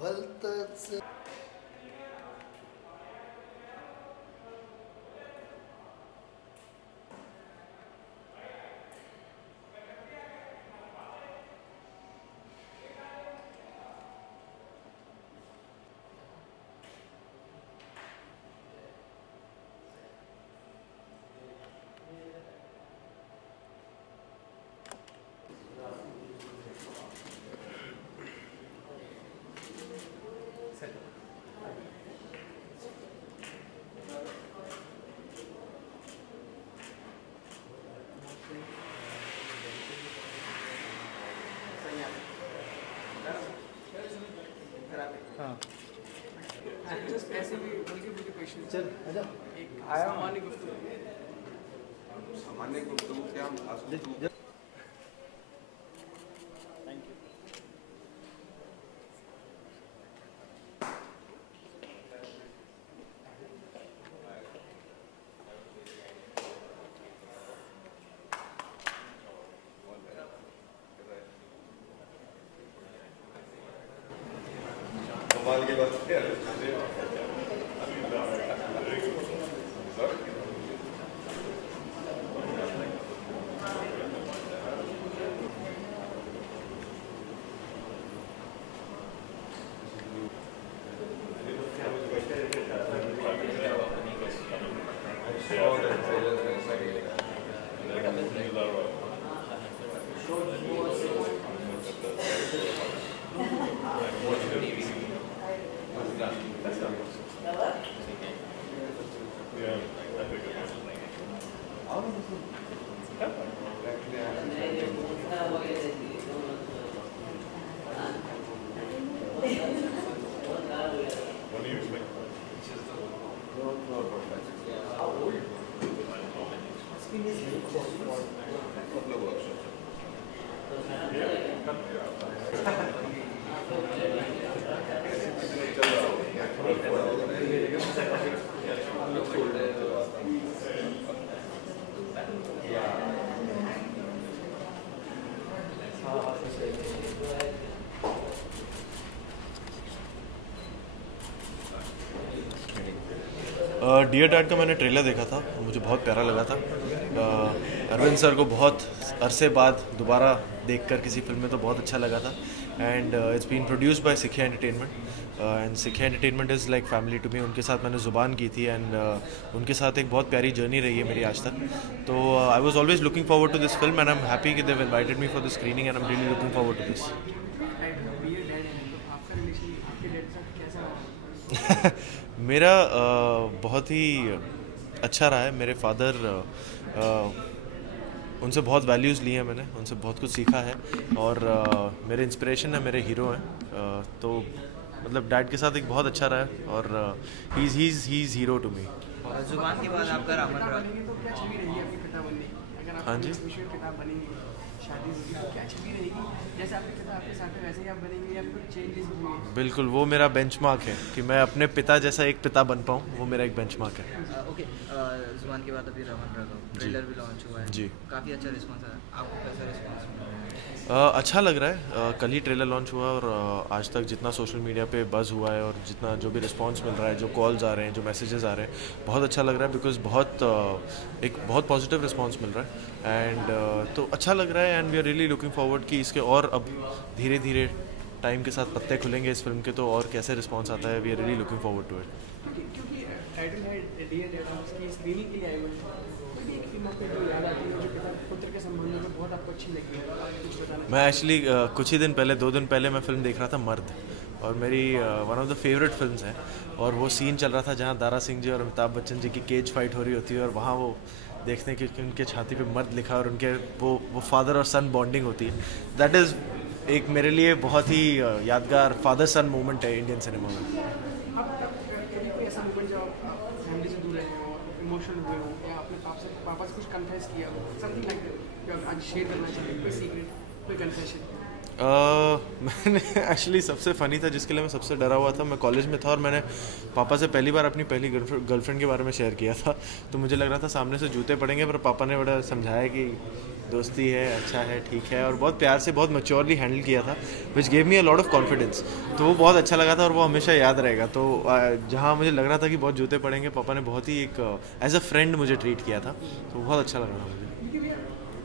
भलतंच ऐसे भी बल्कि क्वेश्चन चल आजा आया सामान्य गुफ्तगू क्या थैंक यू। कमाल की बात है। डियर डैड का मैंने ट्रेलर देखा था, मुझे बहुत प्यारा लगा था। अरविंद सर को बहुत अरसे बाद दोबारा देखकर किसी फिल्म में तो बहुत अच्छा लगा था। And it's been produced by Sikhya entertainment and Sikhya entertainment is like family to me. उनके साथ मैंने ज़ुबान की थी एंड उनके साथ एक बहुत प्यारी जर्नी रही है मेरी आज तक। तो I was always looking forward to this film and I am happy कि Dev invited me for the screening and I am really looking forward to this. मेरा बहुत ही अच्छा रहा है। मेरे फादर उनसे बहुत वैल्यूज़ ली हैं मैंने, उनसे बहुत कुछ सीखा है और मेरे इंस्पिरेशन है, मेरे हीरो हैं। तो मतलब डैड के साथ एक बहुत अच्छा रहा है और he is hero to me. Zubaan के बाद आपका रावण बनेंगे तो क्या छवि रहेगी आपके पिता बनने की? अगर आप हाँ जी, पिता बनेंगे, शादी होगी तो क्या छवि रहेगी? जैसे आपके पिता आपके साथ में वैसे ही आप बनेंगे या कुछ चेंजेस होंगे? बिल्कुल, वो मेरा बेंचमार्क है कि मैं अपने पिता जैसा एक पिता बन पाऊँ, वो मेरा एक बेंचमार्क है। ओके, जुबान के बाद अभी रावण राघव ट्रेलर भी लॉन्च हुआ है जी, काफ़ी अच्छा रिस्पांस आया, आपको कैसा रिस्पांस मिला? अच्छा लग रहा है। कल ही ट्रेलर लॉन्च हुआ और आज तक जितना सोशल मीडिया पे बज़ हुआ है और जितना जो भी रिस्पांस मिल रहा है, जो कॉल्स आ रहे हैं, जो मैसेजेस आ रहे हैं, बहुत अच्छा लग रहा है बिकॉज एक बहुत पॉजिटिव रिस्पांस मिल रहा है एंड तो अच्छा लग रहा है and we are really looking forward कि इसके और अब धीरे धीरे टाइम के साथ पत्ते खुलेंगे इस फिल्म के, तो और कैसे रिस्पांस आता है। We are really looking forward to it. क्योंकि टाइटल है डियर डैड, उसकी स्क्रीनिंग के लिए आए हुए हैं, तो एक फिल्म आपको जो याद आती है जो पिता पुत्र के संबंध में बहुत आपको अच्छी लगी है, आप कुछ बताना? मैं एक्चुअली कुछ ही दिन पहले, 2 दिन पहले मैं फ़िल्म देख रहा था मर्द, और मेरी one of the favourite films है। और वो सीन चल रहा था जहाँ दारा सिंह जी और अमिताभ बच्चन जी की केज फाइट हो रही होती है और वहाँ वो देखते हैं कि उनके छाती पे मर्द लिखा और उनके वो फादर और सन बॉन्डिंग होती है। दैट इज़ एक मेरे लिए बहुत ही यादगार फादर सन मोमेंट है इंडियन सिनेमा में। अब तक कभी कोई ऐसा मोमेंट जब आप फैमिली से दूर रहे हो, इमोशनल हुए हो, या आपने पापा से कुछ कन्फेस किया हो, समथिंग लाइक दैट, जो आप आज शेयर करना चाहिए, कोई सीक्रेट, कोई कन्फेशन? मैंने एक्चुअली सबसे फ़नी था जिसके लिए मैं सबसे डरा हुआ था, मैं कॉलेज में था और मैंने पापा से पहली बार अपनी पहली गर्लफ्रेंड के बारे में शेयर किया था। तो मुझे लग रहा था सामने से जूते पड़ेंगे, पर पापा ने बड़ा समझाया कि दोस्ती है, अच्छा है, ठीक है, और बहुत प्यार से बहुत मैच्योरली हैंडल किया था, which gave me a lot of confidence. तो वो बहुत अच्छा लगा था और वो हमेशा याद रहेगा। तो जहाँ मुझे लग रहा था कि बहुत जूते पड़ेंगे, पापा ने बहुत ही एक एज अ फ्रेंड मुझे ट्रीट किया था, तो बहुत अच्छा लगा था मुझे। क्योंकि भैया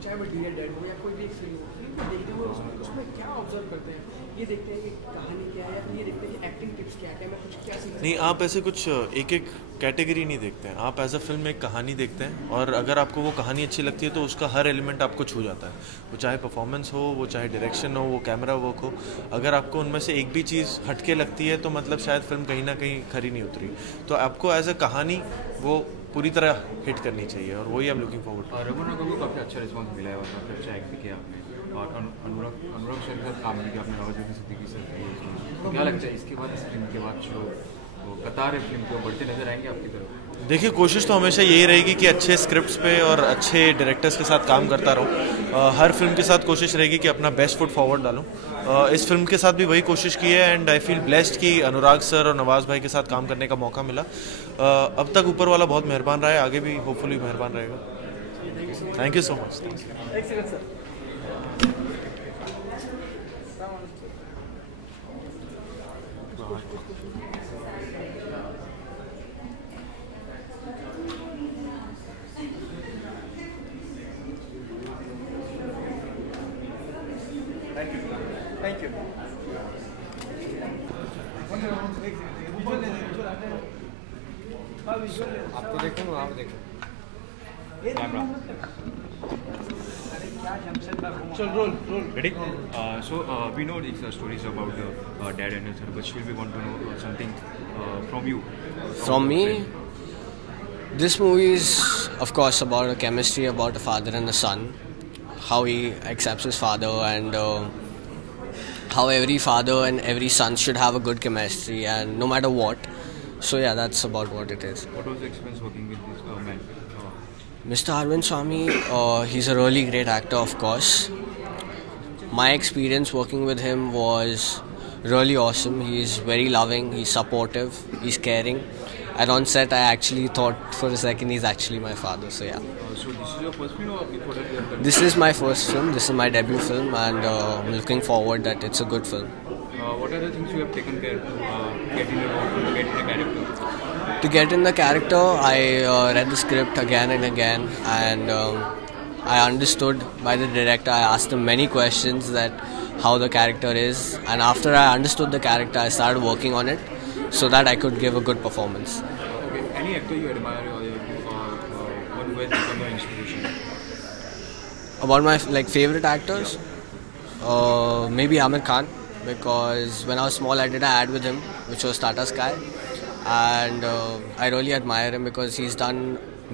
चाहे वो डियर डैड हो या कोई भी एक फिल्म हो, फिल्म को देखते हुए उसमें क्या ऑब्जर्व करते हैं? ये देखते हैं कि कहानी क्या है, या फिर ये देखते हैं कि एक्टिंग टिप्स क्या है, मैं कुछ क्या सीख नहीं, आप ऐसे कुछ एक एक कैटेगरी नहीं देखते हैं, आप एज अ फिल्म एक कहानी देखते हैं, और अगर आपको वो कहानी अच्छी लगती है तो उसका हर एलिमेंट आपको छू जाता है। वो चाहे परफॉर्मेंस हो, वो चाहे डायरेक्शन हो, वो कैमरा वर्क हो, अगर आपको उनमें से एक भी चीज़ हटके लगती है तो मतलब शायद फिल्म कहीं ना कहीं खरी नहीं उतरी। तो आपको एज अ कहानी वो पूरी तरह हिट करनी चाहिए, और वही हम लुकिंग फॉरवर्ड। रघुन को काफ़ी अच्छा रिस्पॉन्स मिला है और काफ़ी अच्छा एक्ट भी किया आपने, और अनुराग सर के साथ काम भी किया आपने, नवाजुद्दीन सिद्दीकी सर के। क्या लगता है इसके बाद, इस फिल्म के बाद जो कतार है फिल्म को बढ़ते नजर आएंगे आपकी तरफ? देखिए, कोशिश तो हमेशा यही रहेगी कि अच्छे स्क्रिप्ट्स पे और अच्छे डायरेक्टर्स के साथ काम करता रहूँ। हर फिल्म के साथ कोशिश रहेगी कि अपना बेस्ट फुट फॉरवर्ड डालूँ। इस फिल्म के साथ भी वही कोशिश की है, एंड आई फील ब्लेस्ड कि अनुराग सर और नवाज भाई के साथ काम करने का मौका मिला। अब तक ऊपर वाला बहुत मेहरबान रहा है, आगे भी होपफुली मेहरबान रहेगा। Thank you so much. Thank you. आपको देखो, आप देखो कैमरा। चल roll roll. Ready? We know these stories about dad and son, but still we want to know something from you. From me, this movie is, of course, about a chemistry about a father and a son, how he accepts his father, and how every father and every son should have a good chemistry, and no matter what. So yeah, that's about what it is. What was the experience working with this man? Mr. Arvind Swamy, he's a really great actor, of course. My experience working with him was really awesome. He's very loving, he's supportive, he's caring. And on set, I actually thought for a second he's actually my father, so yeah. So this is your first film, or before that you have done? This is my first film, this is my debut film, and I'm looking forward that it's a good film. What are the things you have taken care to get in the role, to get in the character? To get in the character, I read the script again and again, and I understood by the director. I asked him many questions that how the character is, and after I understood the character, I started working on it so that I could give a good performance. Okay. Any actor you admire, or one who has become your inspiration? About my favorite actors, maybe Amir Khan, because when I was small I did an ad with him which was Tata Sky, and I really admire him because he's done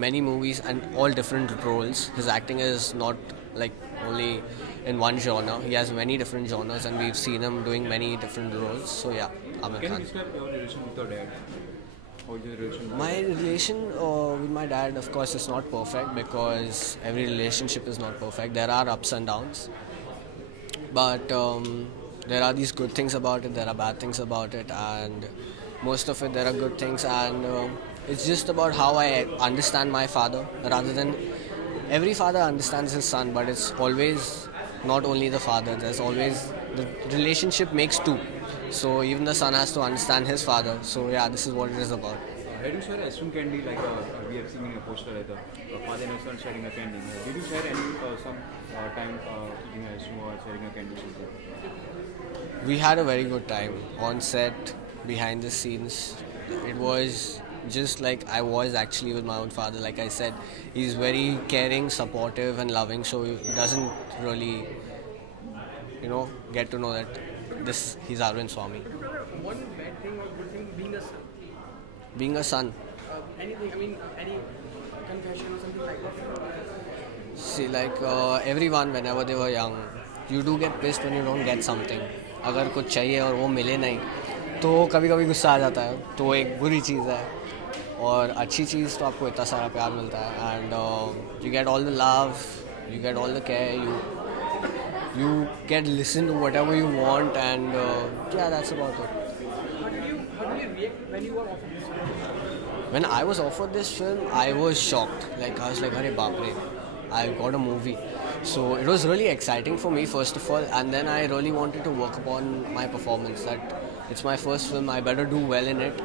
many movies and all different roles. His acting is not like only in one genre, he has many different genres, and we've seen him doing many different roles. So yeah, Amir Can you Khan. describe your relation with your dad? How is your relation? My relation with my dad, of course, is not perfect, because every relationship is not perfect. There are ups and downs, but there are these good things about it, there are bad things about it, and most of it there are good things, and it's just about how I understand my father, rather than every father understands his son, but it's always not only the father, there's always the relationship makes two, so even the son has to understand his father. So yeah, this is what it is about. Did you share ice cream candy like we have seen in a poster, like the father and son sharing a candy? Did you share any some time eating ice cream or sharing a candy with them? We had a very good time on set, behind the scenes. It was just like I was actually with my own father. Like I said, he's very caring, supportive and loving, so he doesn't really, get to know that he's Arvind Swamy. One bad thing or good thing being a son? Being a son. Anything, I mean, any confession or something like that? See, like everyone, whenever they were young, you do get pissed when you don't get something. अगर कुछ चाहिए और वो मिले नहीं तो कभी कभी गुस्सा आ जाता है, तो एक बुरी चीज़ है. और अच्छी चीज़ तो आपको इतना सारा प्यार मिलता है, and you get all the love, you get all the care, You can listen to whatever you want, and yeah, that's about it. How did you react when you were offered this film? When I was offered this film, I was shocked. Like, I was like, "Arey baap re, I got a movie." So it was really exciting for me, first of all, and then I really wanted to work upon my performance. That it's my first film, I better do well in it.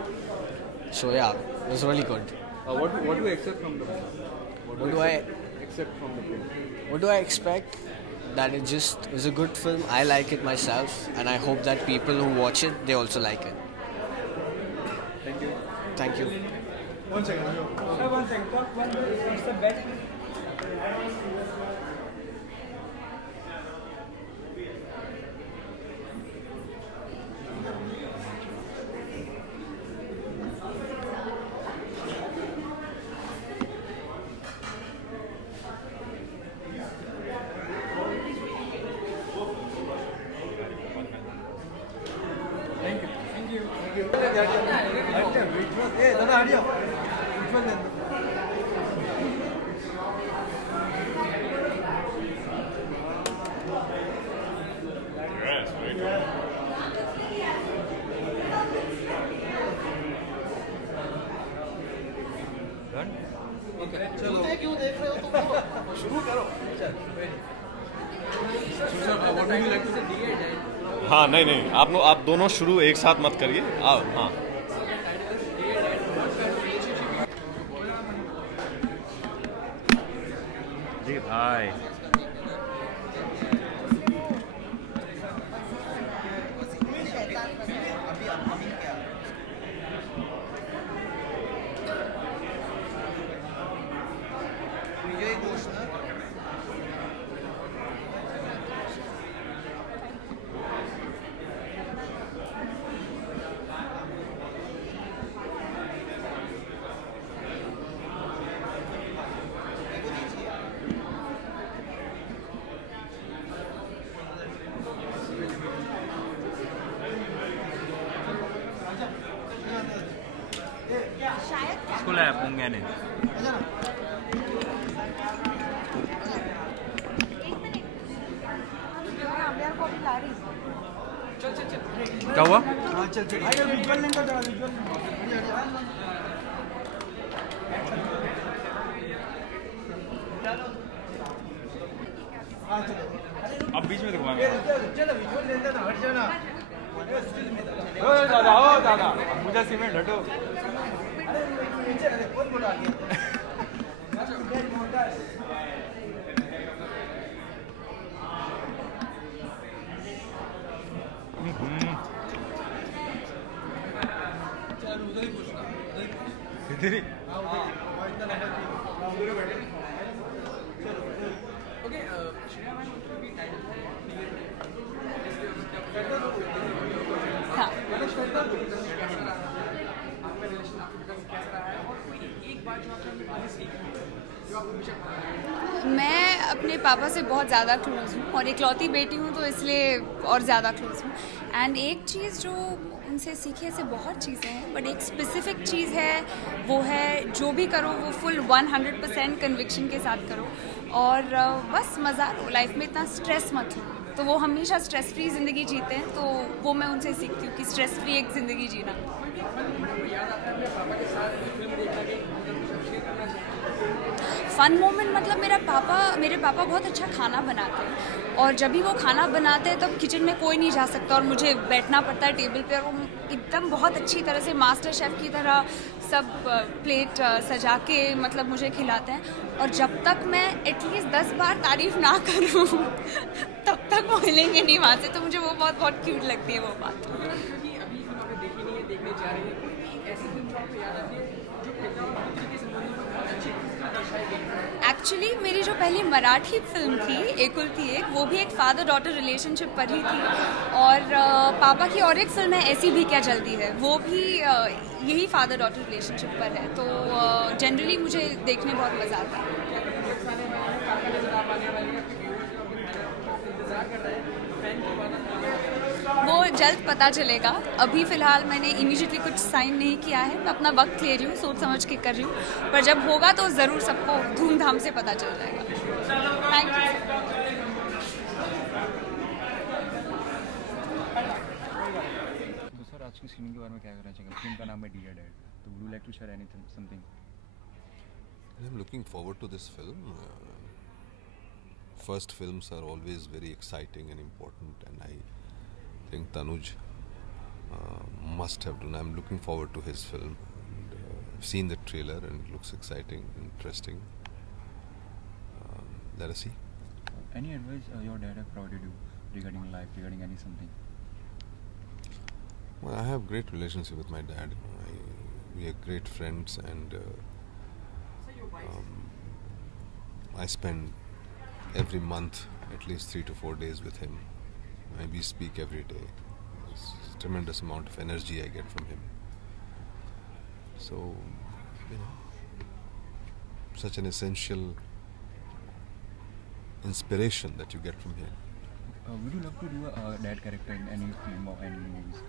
So yeah, it was really good. What do you accept from the film? What do I Accept from the film? What do I expect? That it just is a good film. I like it myself, and I hope that people who watch it, they also like it. Thank you. Thank you. One second. What's the best? क्यों देख रहे हो तुम? शुरू करो। हाँ नहीं आप दोनों शुरू एक साथ मत करिए। हाँ जी भाई। इसको लाया पोंगे ने। क्या हुआ? अब बीच में दिखवाएंगे। दादा मुझे सीमेंट हटो। इधर ही। मैं अपने पापा से बहुत ज़्यादा क्लोज़ हूँ और इकलौती बेटी हूँ तो इसलिए और ज़्यादा क्लोज़ हूँ। एंड एक चीज़ जो उनसे सीखी, ऐसे बहुत चीज़ें हैं बट एक स्पेसिफिक चीज़ है, वो है जो भी करो वो फुल 100% कन्विक्शन के साथ करो और बस मज़ा लो, लाइफ में इतना स्ट्रेस मत लो। तो वो हमेशा स्ट्रेस फ्री ज़िंदगी जीते हैं, तो वो मैं उनसे सीखती हूँ कि स्ट्रेस फ्री एक ज़िंदगी जीना। फ़न मोमेंट मतलब मेरे पापा बहुत अच्छा खाना बनाते हैं और जब भी वो खाना बनाते हैं तब किचन में कोई नहीं जा सकता और मुझे बैठना पड़ता है टेबल पे और वो एकदम बहुत अच्छी तरह से मास्टर शेफ़ की तरह सब प्लेट सजा के मतलब मुझे खिलाते हैं और जब तक मैं एटलीस्ट 10 बार तारीफ़ ना करूँ तब तक वो हिलेंगे नहीं वहाँ से। तो मुझे वो बहुत क्यूट लगती है वो बात। एक्चुअली मेरी जो पहली मराठी फिल्म थी एकुलती एक, वो भी एक फादर डॉटर रिलेशनशिप पर ही थी और पापा की और एक फिल्म है ऐसी भी क्या जल्दी है, वो भी यही फादर डॉटर रिलेशनशिप पर है। तो जनरली मुझे देखने बहुत मज़ा आता है। वो जल्द पता चलेगा, अभी फ़िलहाल मैंने इमीडिएटली कुछ साइन नहीं किया है, मैं अपना वक्त ले रही हूँ, सोच समझ के कर रही हूँ, पर जब होगा तो ज़रूर सबको धूमधाम से पता चल जाएगा। Thank you. आज की स्क्रीनिंग के बारे में क्या कहना चाहेंगे? फिल्म का नाम है डियर डैड, तो would you like to share anything something? I'm looking forward to this film. First films are always very exciting and important, and I think Tanuj must have done. I'm looking forward to his film. And, I've seen the trailer and it looks exciting, interesting. Let us see. Any advice your dad have provided you regarding life, regarding any something? Well, I have great relationship with my dad. We are great friends, and I spend every month at least 3 to 4 days with him. We speak every day. It's a tremendous amount of energy I get from him. So, such an essential inspiration that you get from him. Would you love to do a dad character in any film or any movies?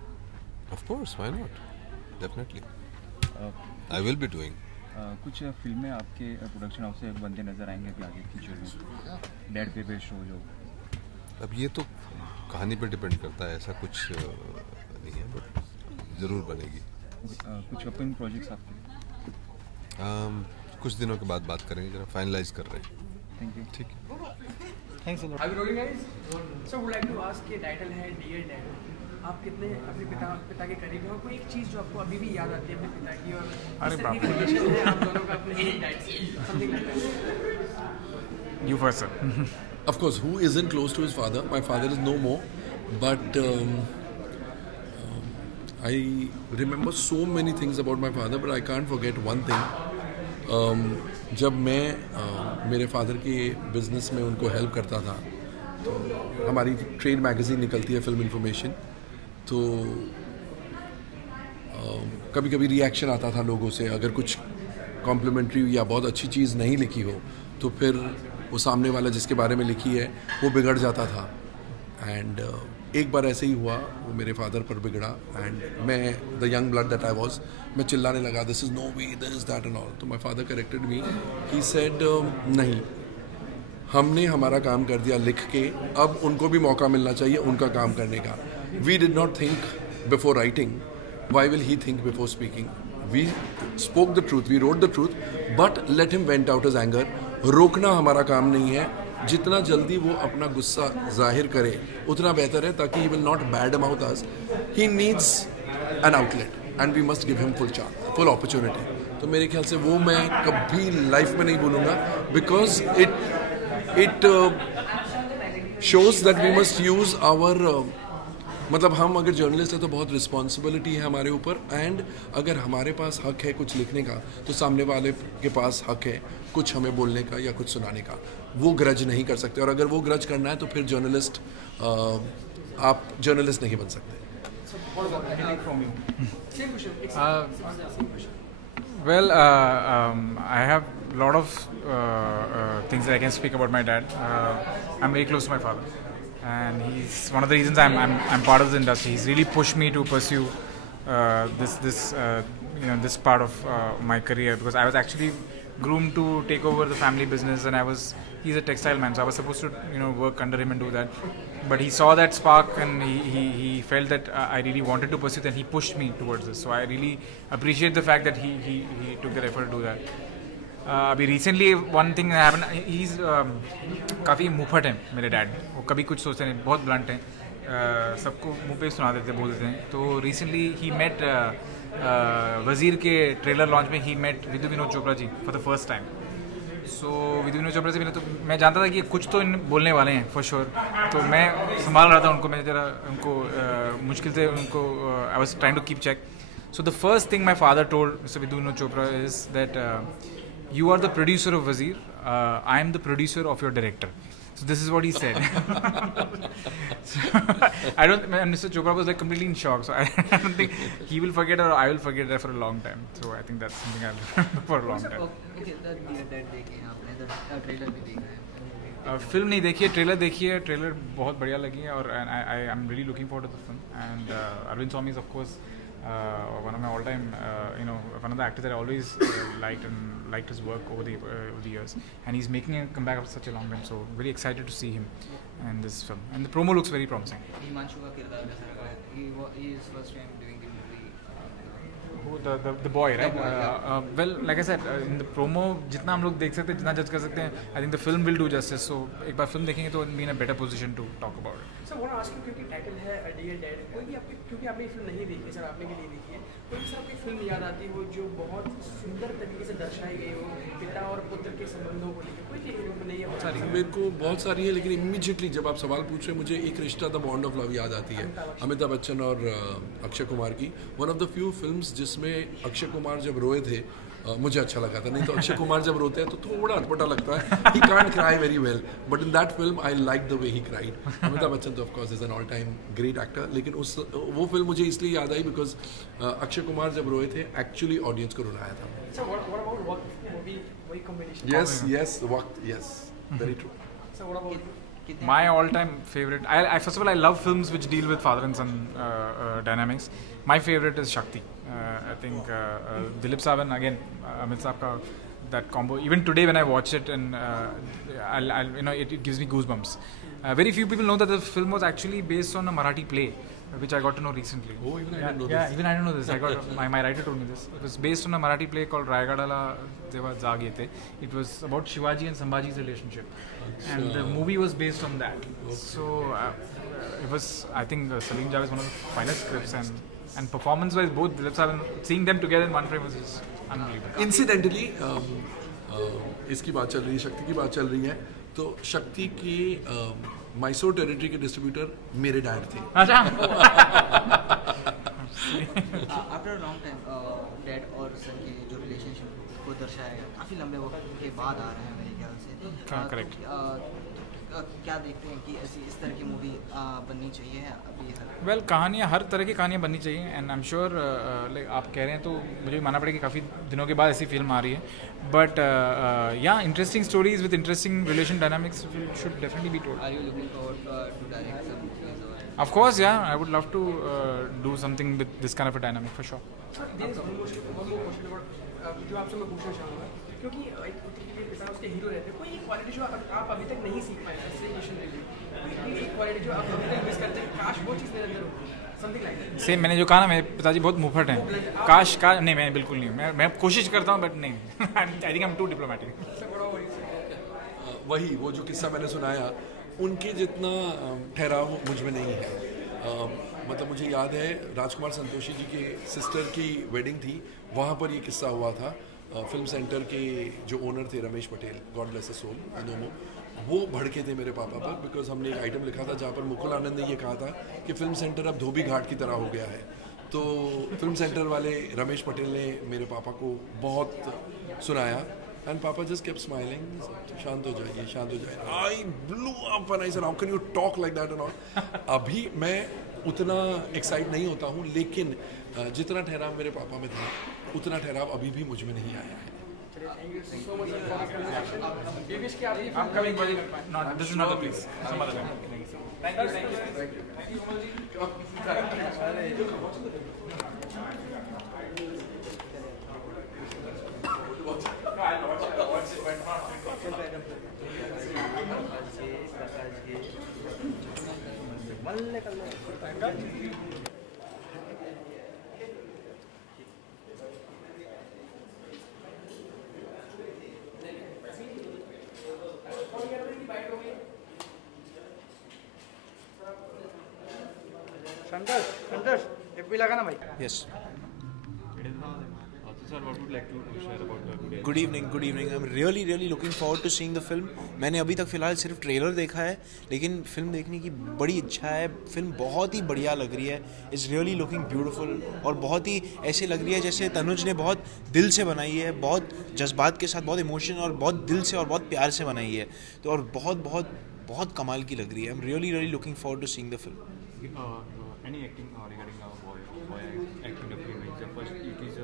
Of course, why not? Definitely. I will be doing. कुछ फिल्में आपके production house से बनते नजर आएंगे कि आगे future में डैड पे बेस्ड हो जो? अब ये तो कहानी पर डिपेंड करता है, ऐसा कुछ नहीं है, बट ज़रूर बनेगी। कुछ अपकमिंग प्रोजेक्ट्स आपके? कुछ दिनों के बाद बात करेंगे, जरा फाइनलाइज कर रहे हैं। Thank you. ठीक है। Thanks a lot. Are we rolling, guys? So would like to ask कि टाइटल है डियर डैड, आप कितने अपने पिता के करीब हैं और कोई एक चीज़ जो आपको अभी भी याद आती है अपने पिता की, और अरे बाप रे, रिलेशन है आप दोनों का अपने डैड से, something like that? You first, sir. Of course, who isn't close to his father? My father is no more, but I remember so many things about my father, but I can't forget one thing. जब मैं मेरे father के business में उनको help करता था, तो हमारी ट्रेड मैगजीन निकलती है फिल्म इंफॉर्मेशन, तो कभी कभी रिएक्शन आता था लोगों से, अगर कुछ कॉम्प्लीमेंट्री या बहुत अच्छी चीज़ नहीं लिखी हो तो फिर वो सामने वाला जिसके बारे में लिखी है वो बिगड़ जाता था। एंड एक बार ऐसे ही हुआ, वो मेरे फादर पर बिगड़ा, एंड मैं the young blood that I was, मैं चिल्लाने लगा this is no way, this that and all. तो my father corrected me, he said नहीं, हमने हमारा काम कर दिया लिख के, अब उनको भी मौका मिलना चाहिए उनका काम करने का। We did not think before writing, why will he think before speaking? We spoke the truth, we wrote the truth, but let him went out his anger. रोकना हमारा काम नहीं है, जितना जल्दी वो अपना गुस्सा जाहिर करे उतना बेहतर है, ताकि he will not bad mouth us. He needs an outlet and we must give him full chance, full opportunity. तो मेरे ख्याल से वो मैं कभी लाइफ में नहीं भूलूंगा, because it shows that we must use our, मतलब हम अगर जर्नलिस्ट है तो बहुत रिस्पॉन्सिबिलिटी है हमारे ऊपर, एंड अगर हमारे पास हक है कुछ लिखने का तो सामने वाले के पास हक है कुछ हमें बोलने का या कुछ सुनाने का। वो ग्रज नहीं कर सकते, और अगर वो ग्रज करना है तो फिर जर्नलिस्ट, आप जर्नलिस्ट नहीं बन सकते। Well, I have a lot of things that I can speak about my dad. I'm very close to my father, and he's one of the reasons I'm part of the industry. He's really pushed me to pursue this part of my career, because I was actually groomed to take over the family business, and he's a textile man, so I was supposed to work under him and do that, but he saw that spark and he felt that I really wanted to pursue it, and he pushed me towards this. So I really appreciate the fact that he took the effort to do that. अभी recently one thing happened, he's काफ़ी मुफट है मेरे dad, वो कभी कुछ सोचते नहीं, बहुत ब्लंट हैं, सबको मुँह पे सुना देते बोल देते हैं। तो recently he met वज़ीर के ट्रेलर लॉन्च में ही met Vidhu Vinod Chopra ji for the first time. So Vidhu Vinod Chopra से मिला तो मैं जानता था कि कुछ तो इन बोलने वाले हैं फॉर श्योर, तो मैं संभाल रहा था उनको, मैं जरा उनको मुश्किल से उनको I was trying to keep check. So the first thing my father told mister Vidhu Vinod Chopra is that you are the producer of Wazir, I am the producer of your director. So this is what he said. So, Mr. Chopra was like completely in shock. So I don't think he will forget or I will forget that for a long time. So I think that's something I'll remember for a long time. Okay, that देखे हैं आपने, the trailer भी देखा है? Film नहीं देखी है, trailer देखी है, ट्रेलर बहुत बढ़िया लगी है, और I am really looking forward to the film. And Arvind Swamy is of course one of my all-time, one of the actors that I always liked his work over the years, and he's making a comeback after such a long time. So very excited to see him in this film, and the promo looks very promising. Himanshu का किरदार कैसा लगा? He is first time doing the the boy, right? Well, like I said, in the promo, जितना हम लोग देख सकते हैं, जितना जज कर सकते हैं, I think the film will do justice. So एक बार film देखेंगे तो be in a better position to talk about it. Sir वो आस्क क्योंकि टाइटल है डियर डैड, कोई भी आपके क्योंकि आपने फिल्म नहीं देखी सर, आपने के लिए देखी है, कोई भी सर आपकी फिल्म याद आती हो जो बहुत सुंदर तरीके से दर्शाई गई हो पिता और पुत्र के संबंधों को लेकर, कोई चीज़ नहीं है? मेरे को बहुत सारी है, लेकिन इमीडिएटली जब आप सवाल पूछ रहे हैं मुझे एक रिश्ता द बॉन्ड ऑफ लव याद आती है, अमिताभ बच्चन और अक्षय कुमार की। One of the few films जिसमें अक्षय कुमार जब रोए थे मुझे अच्छा लगा था, नहीं तो अक्षय कुमार जब रोते हैं तो थोड़ा अटपटा लगता है, he can't cry very well, but in that film I like the way he cried. Amitabh Bachchan तो of course is an all time great actor, लेकिन वो फिल्म मुझे इसलिए याद आई बिकॉज अक्षय कुमार जब रोए थे एक्चुअली ऑडियंस को रुलाया था। सर व्हाट अबाउट वक्त कॉम्बिनेशन? यस वक्त, yes very true. Sir what about My all-time favorite. I first of all, I love films which deal with father and son dynamics. My favorite is Shakti. I think Dilip Saab and again Amit Saab ka that combo. Even today when I watch it, and I'll it gives me goosebumps. Very few people know that the film was actually based on a Marathi play, which I got to know recently. Oh, even I didn't know this. Yeah, even I didn't know this. I got my writer told me this. It was based on a Marathi play called Raigadaala Deva Jaag Yete. It was about Shivaji and Sambhaji's relationship, and the movie was based on that. So it was, I think, Salim Javed is one of the finest scripts, and performance-wise, both Dilip Saab and seeing them together in one frame was just unbelievable. Incidentally, इसकी बात चल रही है, शक्ति की बात चल रही है, तो शक्ति की मैसूर टेरिटरी के डिस्ट्रीब्यूटर मेरे डैड थे। अच्छा। आफ्टर लॉन्ग टाइम डैड और सन के जो रिलेशनशिप को दर्शाया गया, काफ़ी लंबे वक्त के बाद आ रहे हैं मेरे ख्याल से। करेक्ट। क्या देखते हैं कि ऐसी इस तरह की मूवी बननी चाहिए अभी? वेल, कहानियाँ, हर तरह की कहानियाँ बननी चाहिए, and I am sure like आप कह रहे हैं तो मुझे भी मानना पड़ेगा कि काफ़ी दिनों के बाद ऐसी फिल्म आ रही है, but yeah interesting stories with interesting relation dynamics should definitely be told. Are you looking forward to direct some movies? Of course, yeah, I would love to do something with this kind of a dynamic for sure. Sir there is one more question जो आपसे मैं पूछना चाहूँगा, क्योंकि एक पुत्र के लिए पिता उसके हीरो रहते हैं, कोई एक क्वालिटी जो आप अभी तक नहीं सीख पाए इससे मिशन रिव्यू, एक क्वालिटी जो आप अभी तक मिस करते हैं, काश वो चीज़ मेरे अंदर होती, समथिंग लाइक दैट। सेम, मैंने जो कहा ना, मेरे पिताजी बहुत मुफट हैं, काश नहीं, मैं बिल्कुल नहीं, मैं कोशिश करता हूँ बट नहीं, I think I am too diplomatic. वही वो जो किस्सा मैंने सुनाया, उनके जितना ठहराव मुझ में नहीं है। मतलब मुझे याद है राजकुमार संतोषी जी के सिस्टर की वेडिंग थी, वहाँ पर ये किस्सा हुआ था। फिल्म सेंटर के जो ओनर थे Ramesh Patel, God bless his soul, अनोमो, वो भड़के थे मेरे पापा पर, बिकॉज हमने एक आइटम लिखा था जहाँ पर मुकुल आनंद ने ये कहा था कि फिल्म सेंटर अब धोबी घाट की तरह हो गया है। तो फिल्म सेंटर वाले रमेश पटेल ने मेरे पापा को बहुत सुनाया, एंड पापा जस्ट केप्ट स्माइलिंग, शांत हो जाइए, शांत हो जाइए। I blew up when I said how can you talk like that and all. अभी मैं उतना एक्साइट नहीं होता हूँ, लेकिन जितना ठहराव मेरे पापा में था उतना ठहराव अभी भी मुझ में नहीं आया है। I'm coming, buddy. No, this is not the place. Some other time. Thank you. Santosh FB लगा ना भाई? Yes. Sir, what would you like to share about today? Good evening. I'm really looking forward to seeing the film. मैंने अभी तक फ़िलहाल सिर्फ trailer देखा है, लेकिन फिल्म देखने की बड़ी इच्छा है। फिल्म बहुत ही बढ़िया लग रही है, इज़ रियली लुकिंग ब्यूटीफुल, और बहुत ही ऐसे लग रही है जैसे तनुज ने बहुत दिल से बनाई है, बहुत जज्बात के साथ, बहुत इमोशन और बहुत दिल से और बहुत प्यार से बनाई है, तो और बहुत कमाल की लग रही है। I am really looking forward to seeing the film. Any acting regarding boy acting the film? It's the first, it is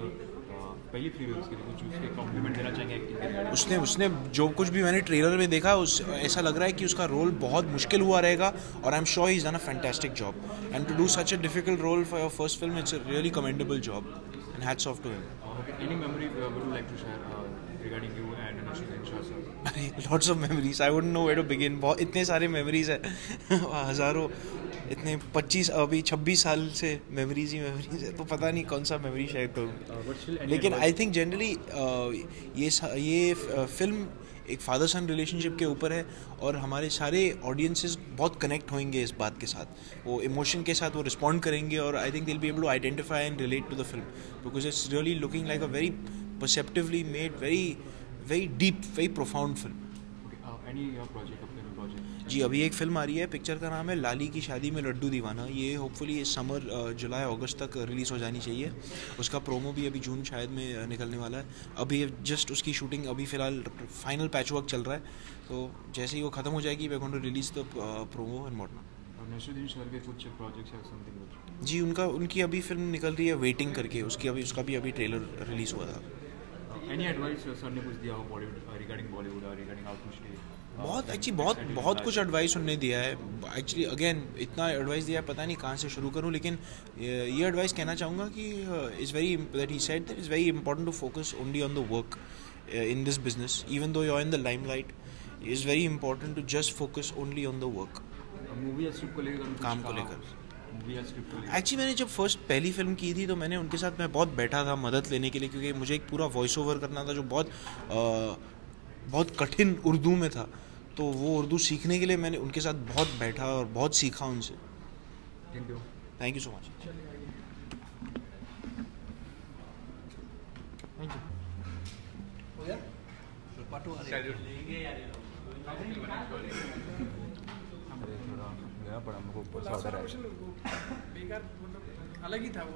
पहली फिल्म है उसके लिए, कुछ उसके कॉम्प्लीमेंट देना चाहेंगे एक्टिंग के लिए? उसने जो कुछ भी मैंने ट्रेलर में देखा, ऐसा लग रहा है कि उसका रोल बहुत मुश्किल हुआ रहेगा, और I am sure he is done a fantastic job, and to do such a difficult role for your first film, it's a really commendable job, and hats off to him. Any memory would you like to share regarding you and Anushka and Shah sir? Lots of memories. I wouldn't know where to begin. बहुत इतने सारे memories है, हज़ारों, इतने 25 अभी 26 साल से memories ही memories है, तो पता नहीं कौन सा मेमोरी शेयर करूँ। लेकिन आई थिंक जनरली ये फिल्म एक फादर सन रिलेशनशिप के ऊपर है और हमारे सारे ऑडियंसेस बहुत कनेक्ट होंगे इस बात के साथ, वो इमोशन के साथ वो रिस्पॉन्ड करेंगे और I think they will be able to identify and relate to the film because it's really looking like a very perceptively made, very deep, very profound film. जी अभी एक फिल्म आ रही है, पिक्चर का नाम है लाली की शादी में लड्डू दीवाना। ये होपफुली इस समर जुलाई अगस्त तक रिलीज़ हो जानी चाहिए। उसका प्रोमो भी अभी जून शायद में निकलने वाला है। अभी जस्ट उसकी शूटिंग अभी फ़िलहाल फाइनल पैच वर्क चल रहा है, तो जैसे ही वो ख़त्म हो जाएगी we are going to release the promo and whatnot. Naseeruddin sir के कुछ प्रोजेक्ट्स या समथिंग? जी उनकी अभी फिल्म निकल रही है वेटिंग करके, उसका भी अभी ट्रेलर रिलीज़ हुआ था। एनी एडवाइस सर ने कुछ दिया हो Bollywood regarding how to stay? बहुत कुछ एडवाइस उन्होंने दिया है। एक्चुअली अगेन इतना एडवाइस दिया है, पता नहीं कहाँ से शुरू करूँ, लेकिन ये एडवाइस कहना चाहूँगा कि is very that he said that is very important to focus only on the work in this business even though you are in the limelight. Is very important to just focus only on the work. Movie या script को लेकर काम को लेकर actually मैंने जब पहली film की थी तो मैंने उनके साथ मैं बहुत बैठा था मदद लेने के लिए, क्योंकि मुझे एक पूरा वॉइस ओवर करना था जो बहुत कठिन उर्दू में था, तो वो उर्दू सीखने के लिए मैंने उनके साथ बहुत बैठा और बहुत सीखा उनसे। Thank you so much. अलग ही था वो।